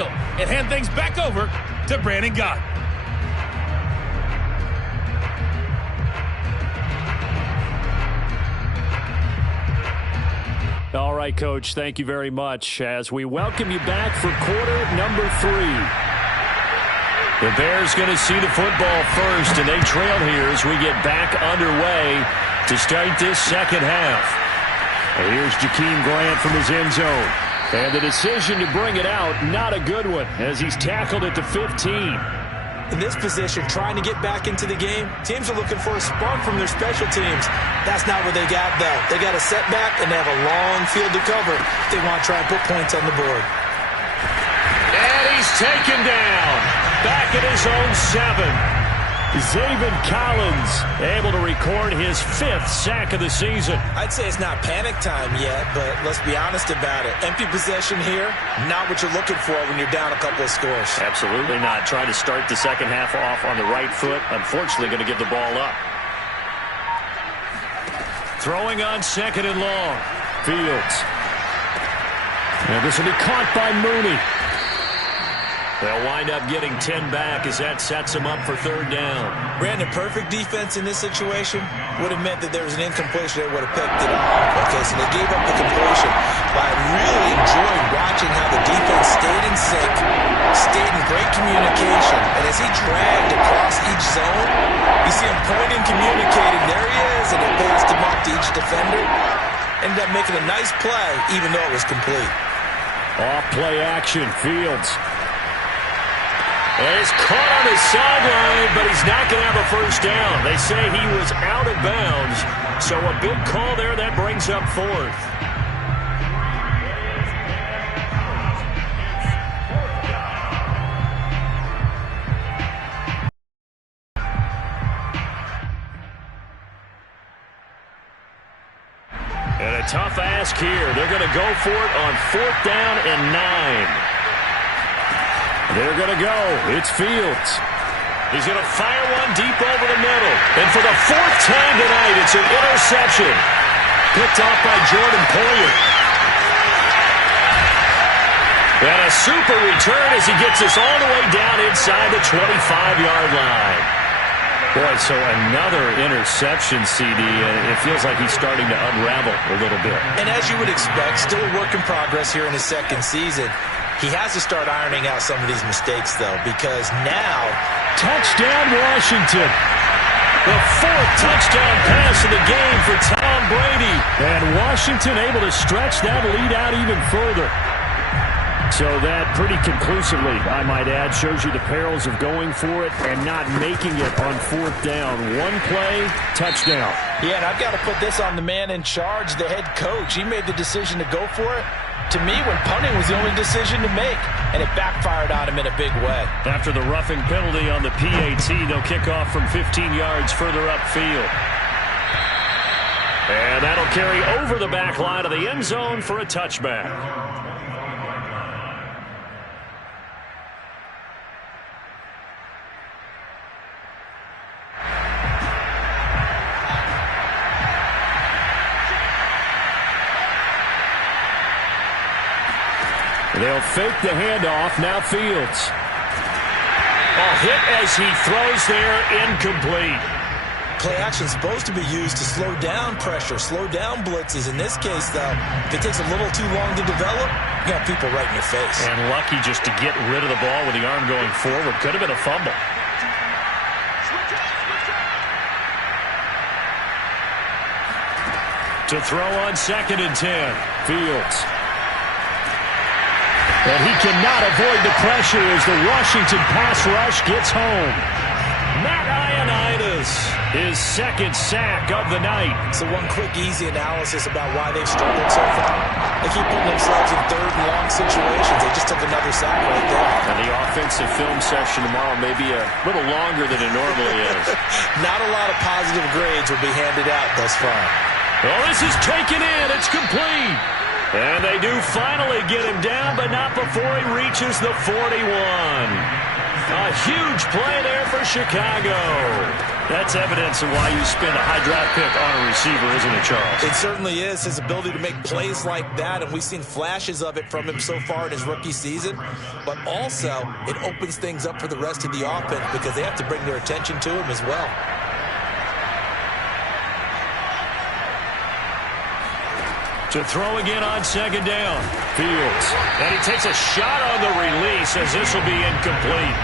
field and hand things back over to Brandon Gott. All right, Coach, thank you very much as we welcome you back for quarter number 3. The Bears going to see the football first, and they trail here as we get back underway to start this second half. And here's Jakeem Grant from his end zone. And the decision to bring it out, not a good one, as he's tackled at the 15. In this position, trying to get back into the game, teams are looking for a spark from their special teams. That's not what they got, though. They got a setback, and they have a long field to cover if they want to try and put points on the board. And he's taken down. Back at his own 7. Zaven Collins able to record his 5th sack of the season. I'd say it's not panic time yet, but let's be honest about it. Empty possession here, not what you're looking for when you're down a couple of scores. Absolutely not. Trying to start the second half off on the right foot. Unfortunately, going to give the ball up. Throwing on 2nd and long. Fields. And this will be caught by Mooney. They'll wind up getting 10 back as that sets them up for 3rd down. Brandon, perfect defense in this situation would have meant that there was an incompletion. They would have picked it off. Okay, so they gave up the completion. But I really enjoyed watching how the defense stayed in sync, stayed in great communication. And as he dragged across each zone, you see him pointing, communicating. There he is, and it passed him off to each defender. Ended up making a nice play, even though it was complete. Off play action, Fields. And he's caught on his sideline, but he's not going to have a first down. They say he was out of bounds, so a big call there that brings up 4th. And a tough ask here. They're going to go for it on 4th down and 9. They're going to go. It's Fields. He's going to fire one deep over the middle. And for the 4th time tonight, it's an interception. Picked off by Jordan Poyer. And a super return as he gets us all the way down inside the 25-yard line. Boy, so another interception, CD. It feels like he's starting to unravel a little bit. And as you would expect, still a work in progress here in his 2nd season. He has to start ironing out some of these mistakes, though, because now... Touchdown, Washington. The 4th touchdown pass of the game for Tom Brady. And Washington able to stretch that lead out even further. So that pretty conclusively, I might add, shows you the perils of going for it and not making it on 4th down. One play, touchdown. Yeah, and I've got to put this on the man in charge, the head coach. He made the decision to go for it. To me, when punting was the only decision to make, and it backfired on him in a big way. After the roughing penalty on the PAT, they'll kick off from 15 yards further upfield. And that'll carry over the back line of the end zone for a touchback. They'll fake the handoff. Now Fields. A hit as he throws there, incomplete. Play action is supposed to be used to slow down pressure, slow down blitzes. In this case, though, if it takes a little too long to develop, you got people right in your face. And lucky just to get rid of the ball with the arm going forward. Could have been a fumble. To throw on 2nd and 10. Fields. And he cannot avoid the pressure as the Washington pass rush gets home. Matt Ioannidis, his 2nd sack of the night. So one quick, easy analysis about why they've struggled so far. They keep putting themselves in 3rd and long situations. They just took another sack right there. And the offensive film session tomorrow may be a little longer than it normally is. Not a lot of positive grades will be handed out thus far. Well, this is taken in. It's complete. And they do finally get him down, but not before he reaches the 41. A huge play there for Chicago. That's evidence of why you spend a high draft pick on a receiver, isn't it, Charles? It certainly is. His ability to make plays like that, and we've seen flashes of it from him so far in his rookie season. But also, it opens things up for the rest of the offense because they have to bring their attention to him as well. To throw again on second down. Fields. And he takes a shot on the release as this will be incomplete.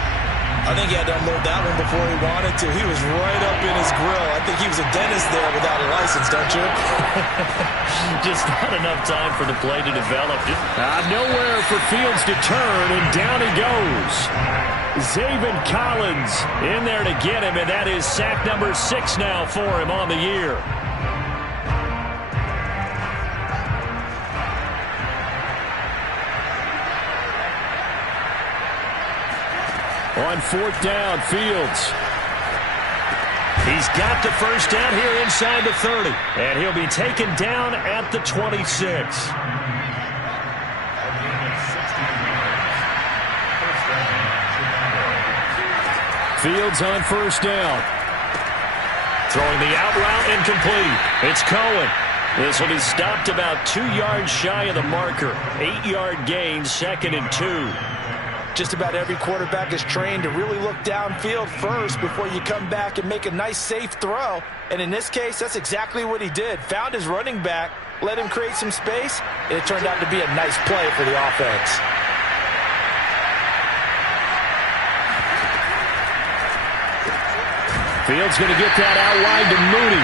I think he had to unload that one before he wanted to. He was right up in his grill. I think he was a dentist there without a license, don't you? Just not enough time for the play to develop. Nowhere for Fields to turn, and down he goes. Zaven Collins in there to get him, and that is sack number 6 now for him on the year. On fourth down, Fields. He's got the first down here inside the 30. And he'll be taken down at the 26. Fields on first down. Throwing the out route incomplete. It's Cohen. This will be stopped about 2 yards shy of the marker. 8-yard gain, 2nd and 2. Just about every quarterback is trained to really look downfield first before you come back and make a nice, safe throw. And in this case, that's exactly what he did. Found his running back, let him create some space, and it turned out to be a nice play for the offense. Fields going to get that out wide to Mooney.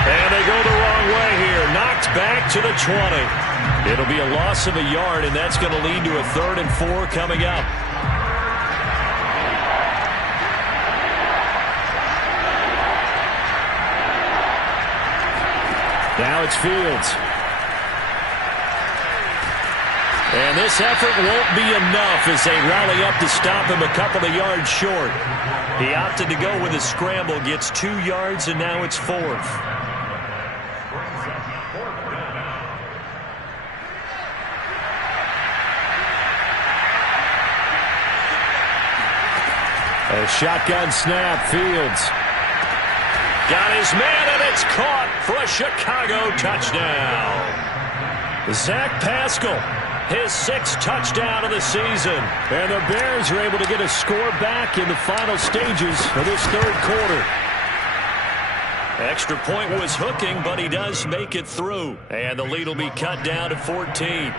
And they go the wrong way here. Knocked back to the 20. It'll be a loss of a yard, and that's going to lead to a 3rd and 4 coming up. Now it's Fields. And this effort won't be enough as they rally up to stop him a couple of yards short. He opted to go with a scramble, gets 2 yards, and now it's 4th. A shotgun snap, Fields. Got his man, and it's caught for a Chicago touchdown. Zach Pascal, his 6th touchdown of the season. And the Bears are able to get a score back in the final stages of this 3rd quarter. Extra point was hooking, but he does make it through. And the lead will be cut down to 14.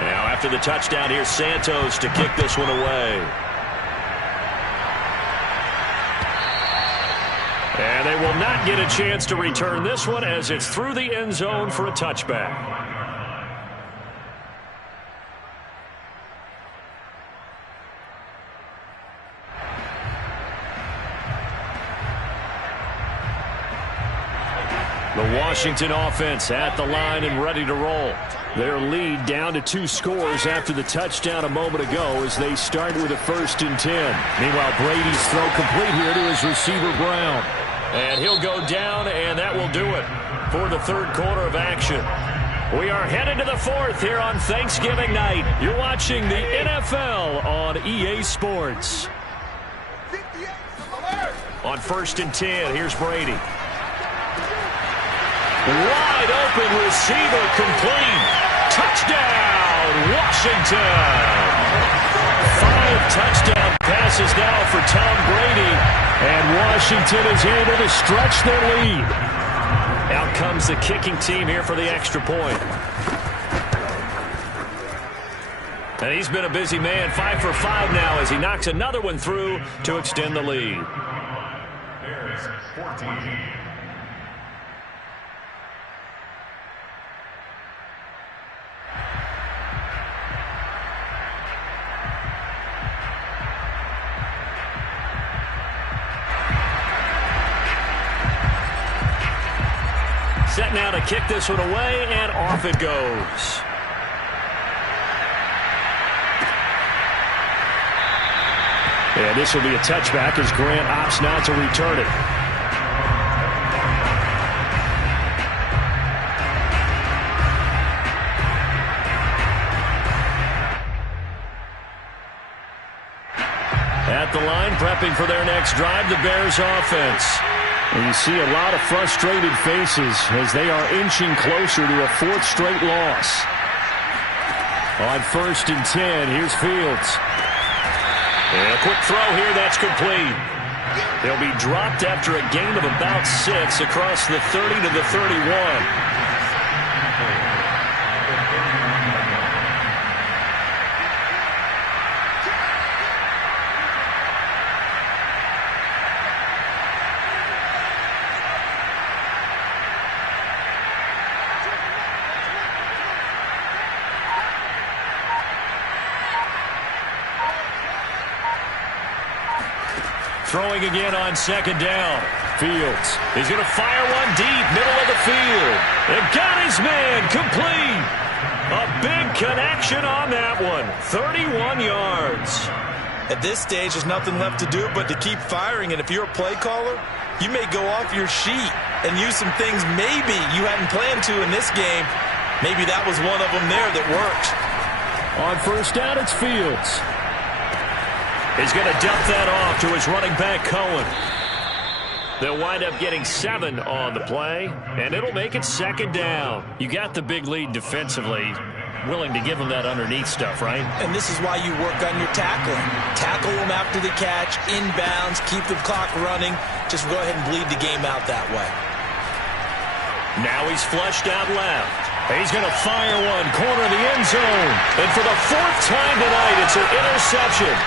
Now after the touchdown, here's Santos to kick this one away. And they will not get a chance to return this one as it's through the end zone for a touchback. The Washington offense at the line and ready to roll. Their lead down to 2 scores after the touchdown a moment ago as they start with a 1st and 10. Meanwhile, Brady's throw complete here to his receiver, Brown. And he'll go down, and that will do it for the 3rd quarter of action. We are headed to the 4th here on Thanksgiving night. You're watching the NFL on EA Sports. On 1st and 10, here's Brady. Wide open receiver complete. Touchdown, Washington. 5 touchdown passes now for Tom Brady. And Washington is able to stretch their lead. Out comes the kicking team here for the extra point. And he's been a busy man, 5 for 5 now as he knocks another one through to extend the lead. Bears 14. Set now to kick this one away, and off it goes. And this will be a touchback as Grant opts not to return it. At the line, prepping for their next drive, the Bears offense. And you see a lot of frustrated faces as they are inching closer to a fourth straight loss. On 1st and 10, here's Fields. And a quick throw here, that's complete. They'll be dropped after a gain of about 6 across the 30 to the 31. Throwing again on 2nd down. Fields. He's going to fire one deep, middle of the field. They've got his man complete. A big connection on that one. 31 yards. At this stage, there's nothing left to do but to keep firing. And if you're a play caller, you may go off your sheet and use some things maybe you hadn't planned to in this game. Maybe that was one of them there that worked. On 1st down, it's Fields. He's going to dump that off to his running back, Cohen. They'll wind up getting 7 on the play, and it'll make it 2nd down. You got the big lead defensively, willing to give them that underneath stuff, right? And this is why you work on your tackling. Tackle them after the catch, inbounds, keep the clock running. Just go ahead and bleed the game out that way. Now he's flushed out left. He's going to fire one, corner of the end zone. And for the 4th time tonight, it's an interception.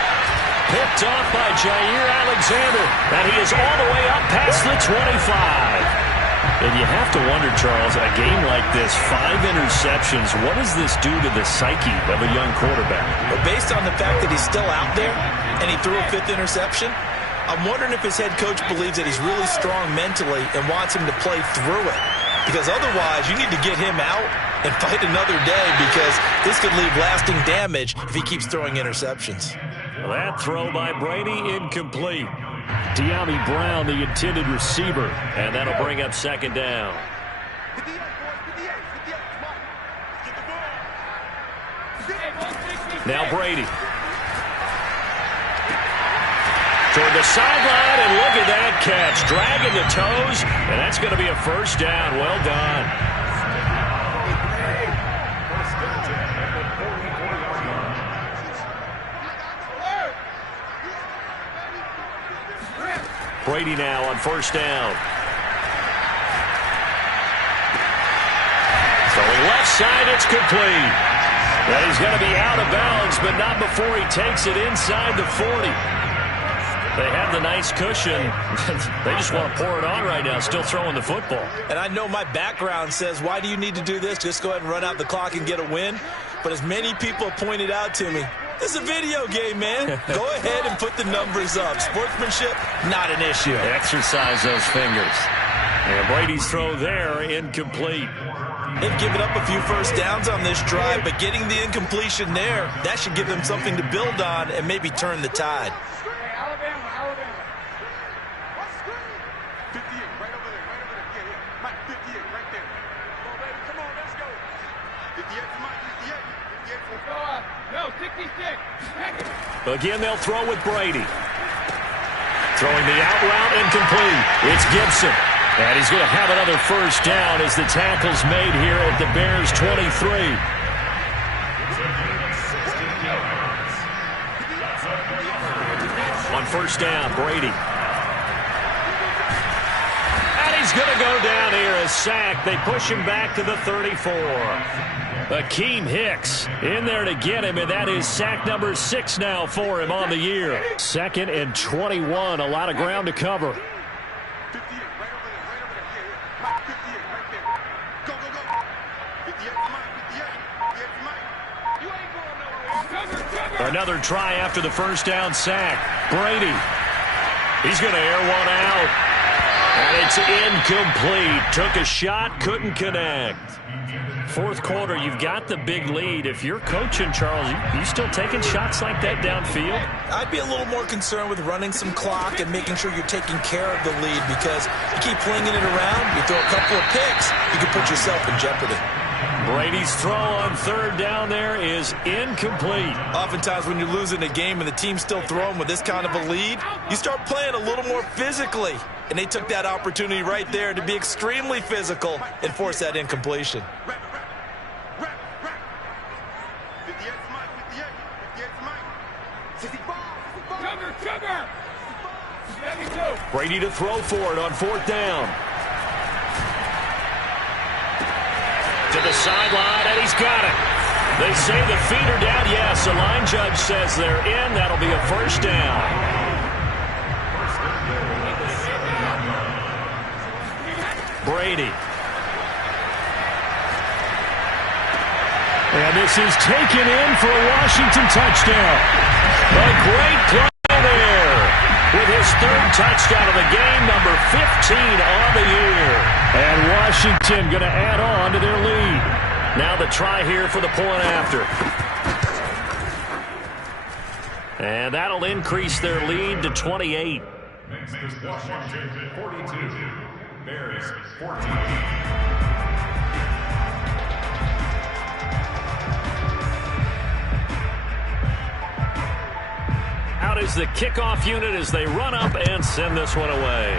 Picked off by Jair Alexander, and he is all the way up past the 25. And you have to wonder, Charles, a game like this, 5 interceptions, what does this do to the psyche of a young quarterback? But based on the fact that he's still out there and he threw a 5th interception, I'm wondering if his head coach believes that he's really strong mentally and wants him to play through it. Because otherwise, you need to get him out and fight another day, because this could leave lasting damage if he keeps throwing interceptions. That throw by Brady incomplete. De'Ami Brown, the intended receiver, and that'll bring up 2nd down. Now Brady. Toward the sideline, and look at that catch. Dragging the toes, and that's going to be a 1st down. Well done. Brady now on 1st down. Throwing left side, it's complete. And he's going to be out of bounds, but not before he takes it inside the 40. They have the nice cushion. They just want to pour it on right now, still throwing the football. And I know my background says, why do you need to do this? Just go ahead and run out the clock and get a win. But as many people have pointed out to me, this is a video game, man. Go ahead and put the numbers up. Sportsmanship, not an issue. Exercise those fingers. And Brady's throw there, incomplete. They've given up a few 1st downs on this drive, but getting the incompletion there, that should give them something to build on and maybe turn the tide. Again, they'll throw with Brady. Throwing the out route, incomplete. It's Gibson. And he's going to have another 1st down as the tackle's made here at the Bears' 23. On 1st down, Brady. And he's going to go down here, a sack. They push him back to the 34. Akeem Hicks in there to get him, and that is sack number 6 now for him on the year. 2nd and 21, a lot of ground to cover. Another try after the 1st down sack. Brady. He's going to air one out. And it's incomplete. Took a shot, couldn't connect. 4th quarter, you've got the big lead. If you're coaching, Charles, you still taking shots like that downfield? I'd be a little more concerned with running some clock and making sure you're taking care of the lead, because you keep flinging it around, you throw a couple of picks, you can put yourself in jeopardy. Brady's throw on third down there is incomplete. Oftentimes when you're losing a game and the team's still throwing with this kind of a lead, you start playing a little more physically. And they took that opportunity right there to be extremely physical and force that incompletion. Brady to throw for it on fourth down. To the sideline, and he's got it. They say the feet are down. Yes, the line judge says they're in. That'll be a first down. Brady. And this is taken in for a Washington touchdown. A great play there with his third touchdown of the game, number 15 on the year. And Washington going to add on to their lead. Now the try here for the point after. And that'll increase their lead to 28. Next is Washington 42, Bears 14. Out is the kickoff unit as they run up and send this one away.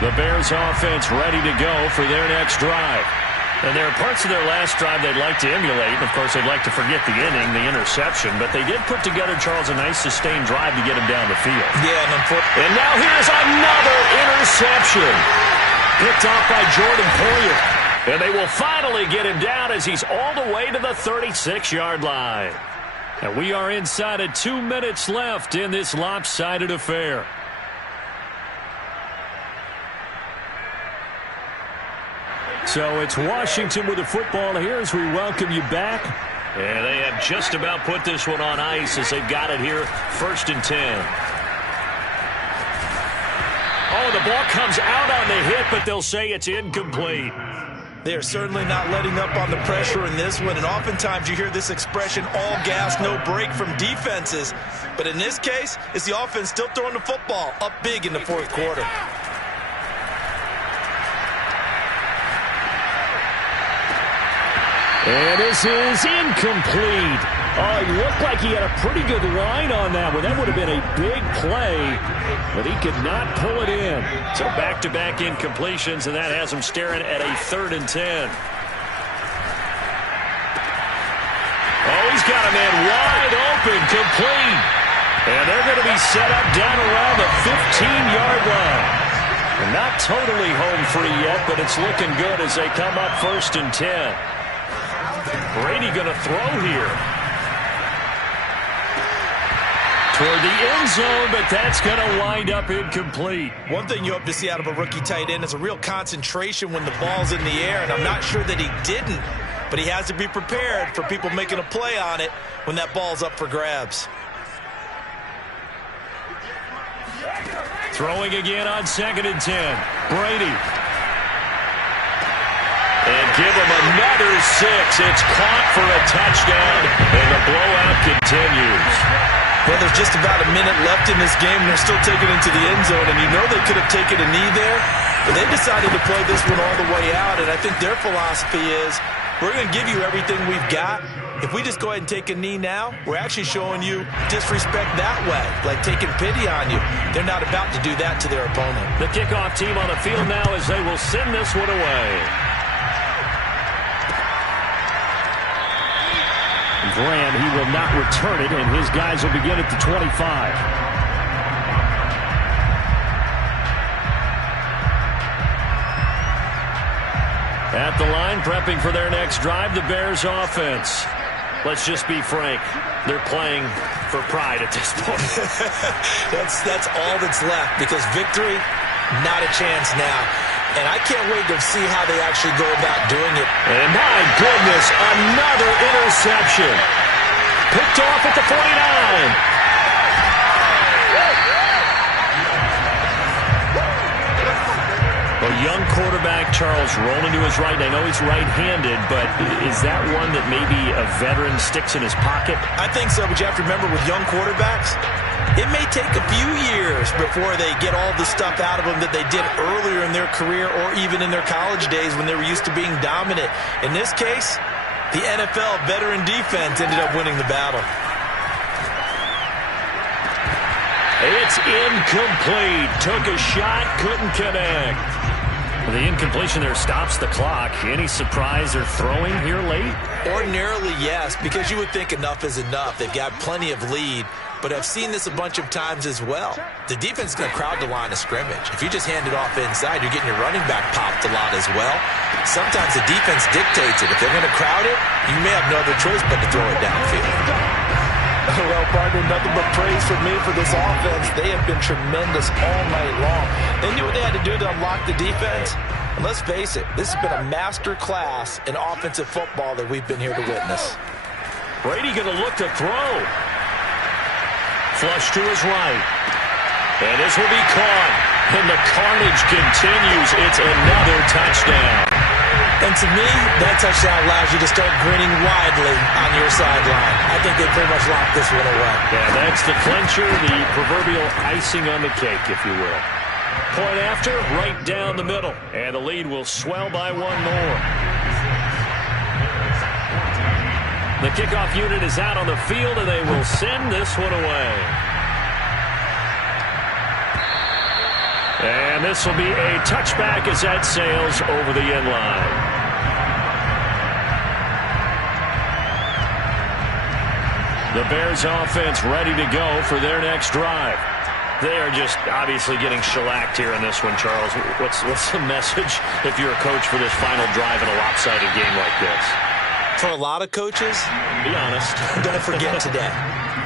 The Bears offense ready to go for their next drive. And there are parts of their last drive they'd like to emulate. Of course, they'd like to forget the inning, the interception. But they did put together, Charles, a nice sustained drive to get him down the field. Yeah, and now here's another interception. Picked off by Jordan Poyer. And they will finally get him down as he's all the way to the 36-yard line. And we are inside of 2 minutes left in this lopsided affair. So it's Washington with the football here as we welcome you back. And they have just about put this one on ice as they've got it here, 1st and 10. Oh, the ball comes out on the hit, but they'll say it's incomplete. They are certainly not letting up on the pressure in this one, and oftentimes you hear this expression, all gas, no break from defenses. But in this case, it's the offense still throwing the football up big in the fourth quarter. And this is incomplete. Oh, he looked like he had a pretty good line on that one. That would have been a big play, but he could not pull it in. So back-to-back incompletions, and that has him staring at a 3rd and 10. Oh, he's got a man wide open, complete. And they're going to be set up down around the 15-yard line. And not totally home free yet, but it's looking good as they come up 1st and 10. Brady going to throw here. Toward the end zone, but that's going to wind up incomplete. One thing you hope to see out of a rookie tight end is a real concentration when the ball's in the air, and I'm not sure that he didn't, but he has to be prepared for people making a play on it when that ball's up for grabs. Throwing again on 2nd and 10. Brady. And give him another 6. It's caught for a touchdown, and the blowout continues. Well, there's just about a minute left in this game, and they're still taking it into the end zone, and you know they could have taken a knee there, but they decided to play this one all the way out, and I think their philosophy is, we're going to give you everything we've got. If we just go ahead and take a knee now, we're actually showing you disrespect that way, like taking pity on you. They're not about to do that to their opponent. The kickoff team on the field now as they will send this one away. Graham, he will not return it, and his guys will begin at the 25. At the line, prepping for their next drive, the Bears offense. Let's just be frank. They're playing for pride at this point. That's all that's left, because victory, not a chance now. And I can't wait to see how they actually go about doing it. And my goodness, another interception. Picked off at the 49. Well, young quarterback, Charles, rolling to his right. I know he's right-handed, but is that one that maybe a veteran sticks in his pocket? I think so, but you have to remember with young quarterbacks, it may take a few years before they get all the stuff out of them that they did earlier in their career or even in their college days when they were used to being dominant. In this case, the NFL veteran defense ended up winning the battle. It's incomplete. Took a shot, couldn't connect. The incompletion there stops the clock. Any surprise they're throwing here late? Ordinarily, yes, because you would think enough is enough. They've got plenty of lead, but I've seen this a bunch of times as well. The defense is going to crowd the line of scrimmage. If you just hand it off inside, you're getting your running back popped a lot as well. Sometimes the defense dictates it. If they're going to crowd it, you may have no other choice but to throw it downfield. Well, partner, nothing but praise for me for this offense. They have been tremendous all night long. They knew what they had to do to unlock the defense. And let's face it, this has been a master class in offensive football that we've been here to witness. Brady going to look to throw. Flush to his right. And this will be caught. And the carnage continues. It's another touchdown. And to me, that touchdown allows you to start grinning widely on your sideline. I think they pretty much locked this one away. Yeah, that's the clincher, the proverbial icing on the cake, if you will. Point after, right down the middle. And the lead will swell by one more. The kickoff unit is out on the field, and they will send this one away. And this will be a touchback as that sails over the end line. The Bears offense ready to go for their next drive. They are just obviously getting shellacked here in this one, Charles. What's the message if you're a coach for this final drive in a lopsided game like this? For a lot of coaches, be honest. Don't forget today.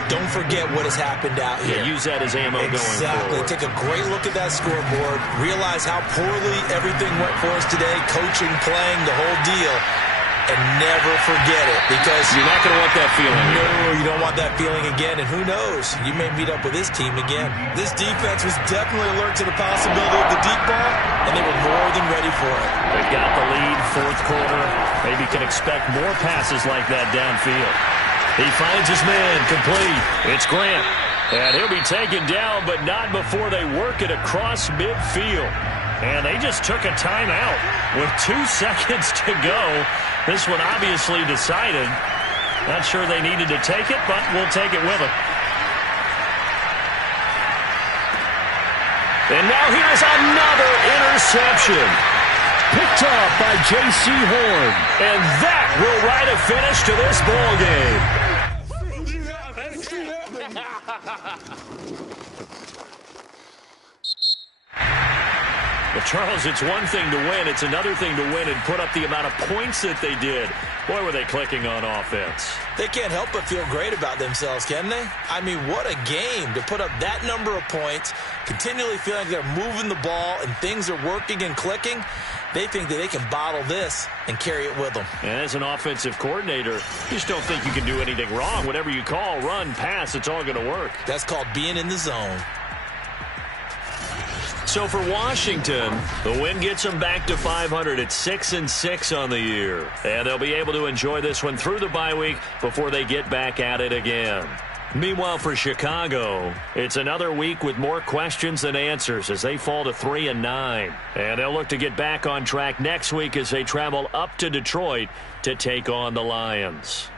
Don't forget what has happened out here. Yeah, use that as ammo going forward. Exactly. Take a great look at that scoreboard. Realize how poorly everything went for us today. Coaching, playing, the whole deal. And never forget it, because you're not going to want that feeling. No, you don't want that feeling again. And who knows? You may meet up with this team again. This defense was definitely alert to the possibility of the deep ball, and they were more than ready for it. They've got the lead, fourth quarter. Maybe can expect more passes like that downfield. He finds his man, complete. It's Grant. And he'll be taken down, but not before they work it across midfield. And they just took a timeout with 2 seconds to go. This one obviously decided. Not sure they needed to take it, but we'll take it with them. And now here's another interception. Picked up by J.C. Horn. And that will write a finish to this ball game. Well, Charles, it's one thing to win. It's another thing to win and put up the amount of points that they did. Boy, were they clicking on offense. They can't help but feel great about themselves, can they? I mean, what a game to put up that number of points, continually feeling like they're moving the ball and things are working and clicking. They think that they can bottle this and carry it with them. And as an offensive coordinator, you just don't think you can do anything wrong. Whatever you call, run, pass, it's all going to work. That's called being in the zone. So for Washington, the win gets them back to 500 at 6-6 on the year. And they'll be able to enjoy this one through the bye week before they get back at it again. Meanwhile, for Chicago, it's another week with more questions than answers as they fall to 3-9. And they'll look to get back on track next week as they travel up to Detroit to take on the Lions.